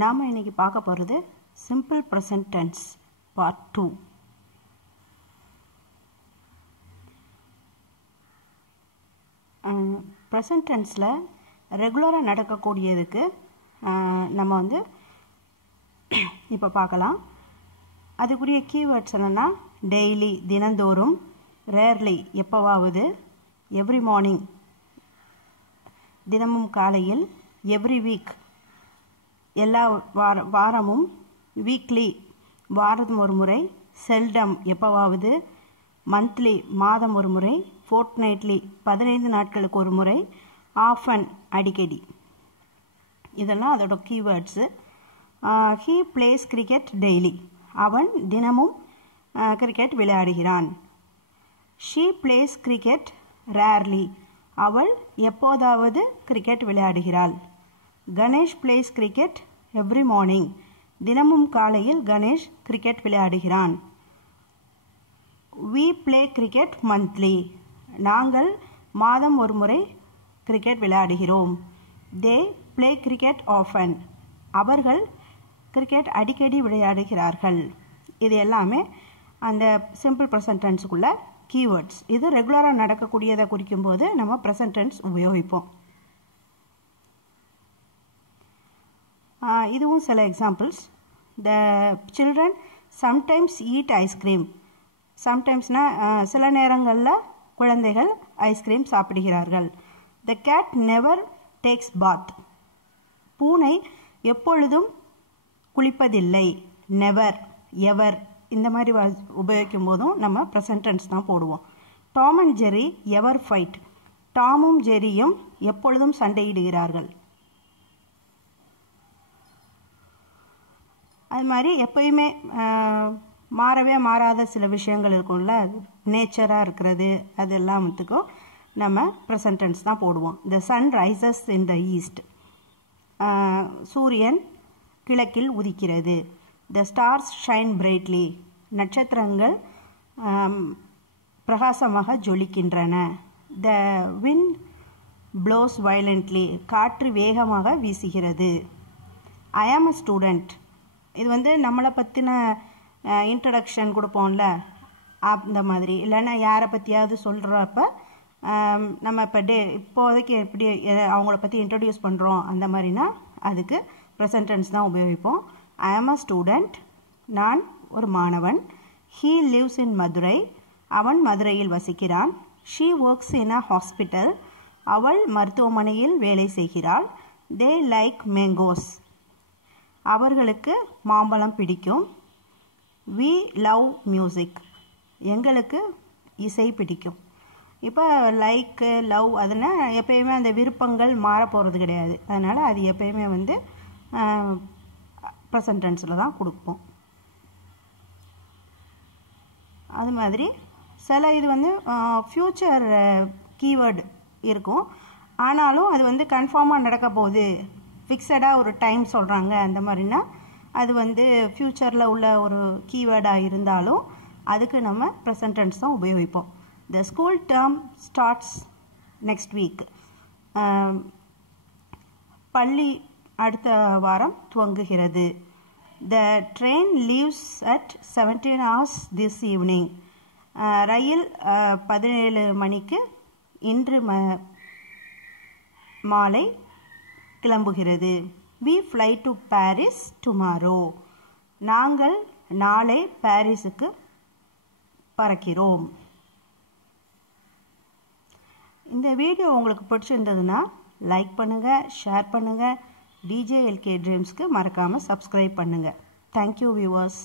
நாம் இன்னைக்கு பார்க்க போகிறது simple present tense part 2. Present டென்ஸில் ரெகுலராக நடக்கக்கூடியதுக்கு நம்ம வந்து இப்போ பார்க்கலாம். அதுக்குரிய கீவேர்ட்ஸ் என்னென்னா டெய்லி தினந்தோறும், ரேர்லி எப்போவாவது, எவ்ரி மார்னிங் தினமும் காலையில், எவ்ரி வீக் எல்லா வாரமும், வீக்லி வாரம் ஒரு முறை, செல்டம் எப்போவாவது, மந்த்லி மாதம் ஒரு முறை, ஃபோர்ட்நைட்லி 15 நாட்களுக்கு ஒரு முறை, ஆஃபன் அடிக்கடி. இதெல்லாம் அதோட keywords. He plays cricket daily, அவன் தினமும் கிரிக்கெட் விளையாடுகிறான். ஷீ பிளேஸ் கிரிக்கெட் ரேர்லி, அவள் எப்போதாவது கிரிக்கெட் விளையாடுகிறாள். Ganesh plays cricket every morning, தினமும் காலையில் கணேஷ் கிரிக்கெட் விளையாடுகிறான். we play cricket monthly, நாங்கள் மாதம் ஒரு முறை கிரிக்கெட் விளையாடுகிறோம். they play cricket often, அவர்கள் கிரிக்கெட் அடிக்கடி விளையாடுகிறார்கள். இது எல்லாமே அந்த சிம்பிள் ப்ரெசன்ட் டென்ஸுக்குள்ள கீவேர்ட்ஸ். இது ரெகுலராக நடக்கக்கூடியதை குறிக்கும் போது நம்ம ப்ரெசன்ட் டென்ஸ் உபயோகிப்போம். இதுவும் சில examples. The children sometimes eat ice cream, சம்டைம்ஸ்னால் சில நேரங்களில் குழந்தைகள் ஐஸ்கிரீம் சாப்பிடுகிறார்கள். The cat never takes bath, பூனை எப்பொழுதும் குளிப்பதில்லை. நெவர், எவர் இந்த மாதிரி உபயோகிக்கும் போதும் நம்ம ப்ரெசன்ட் டென்ஸ் தான் போடுவோம். Tom and Jerry ever fight, டாமும் ஜெர்ரியும் எப்பொழுதும் சண்டையிடுகிறார்கள். அது மாதிரி எப்பயுமே மாறவே மாறாத சில விஷயங்கள் இருக்கும்ல, நேச்சராக இருக்கிறது, அது எல்லாத்துக்கும் நம்ம ப்ரெசன்ட் டென்ஸ் தான் போடுவோம். The sun rises in the east, சூரியன் கிழக்கில் உதிக்கிறது. த ஸ்டார்ஸ் ஷைன் பிரைட்லி, நட்சத்திரங்கள் பிரகாசமாக ஜொலிக்கின்றன. த விண்ட் ப்ளோஸ் வயலண்ட்லி, காற்று வேகமாக வீசுகிறது. ஐ ஆம் அ ஸ்டூடெண்ட், இது வந்து நம்மளை பற்றின இன்ட்ரடக்ஷன் கொடுப்போம்ல, அந்த மாதிரி. இல்லைன்னா யாரை பற்றியாவது சொல்கிறப்ப நம்ம இப்போ இப்போதைக்கு எப்படி அவங்கள பற்றி இன்ட்ரடியூஸ் பண்ணுறோம் அந்த மாதிரினா அதுக்கு ப்ரெசன்ட் டென்ஸ் தான் உபயோகிப்போம். ஐ ஆம் அ ஸ்டூடெண்ட், நான் ஒரு மாணவன். ஹீ லிவ்ஸ் இன் மதுரை, அவன் மதுரையில் வசிக்கிறான். She works in a hospital, அவள் மருத்துவமனையில் வேலை செய்கிறாள். தே லைக் மேங்கோஸ், அவர்களுக்கு மாம்பழம் பிடிக்கும். வி லவ் மியூசிக், எங்களுக்கு இசை பிடிக்கும். இப்போ லைக்கு, லவ் அதனால் எப்பயுமே அந்த விருப்பங்கள் மாற போகிறது கிடையாது. அதனால் அது எப்பயுமே வந்து ப்ரெசன்ட் டென்ஸில் தான் கொடுப்போம். அது மாதிரி சில இது வந்து ஃப்யூச்சர் கீவேர்டு இருக்கும், ஆனாலும் அது வந்து கன்ஃபார்மாக நடக்க போகுது, ஃபிக்ஸடாக ஒரு டைம் சொல்கிறாங்க அந்த மாதிரினா அது வந்து ஃப்யூச்சரில் உள்ள ஒரு கீவேர்டாக இருந்தாலும் அதுக்கு நம்ம ப்ரெசன்ட் டென்ஸ் தான் உபயோகிப்போம். The school term starts next week, பள்ளி அடுத்த வாரம் துவங்குகிறது. The train leaves at 17 hours this evening, ரயில் 17 மணிக்கு இன்று மாலை கிளம்புகிறது. we fly to Paris tomorrow, நாங்கள் நாளை பாரிஸுக்கு பறக்கிறோம். இந்த வீடியோ உங்களுக்கு பிடிச்சிருந்ததுன்னா லைக் பண்ணுங்கள், ஷேர் பண்ணுங்கள். டிஜே எல்கே ட்ரீம்ஸ்க்கு மறக்காமல் சப்ஸ்கிரைப் பண்ணுங்கள். Thank you viewers.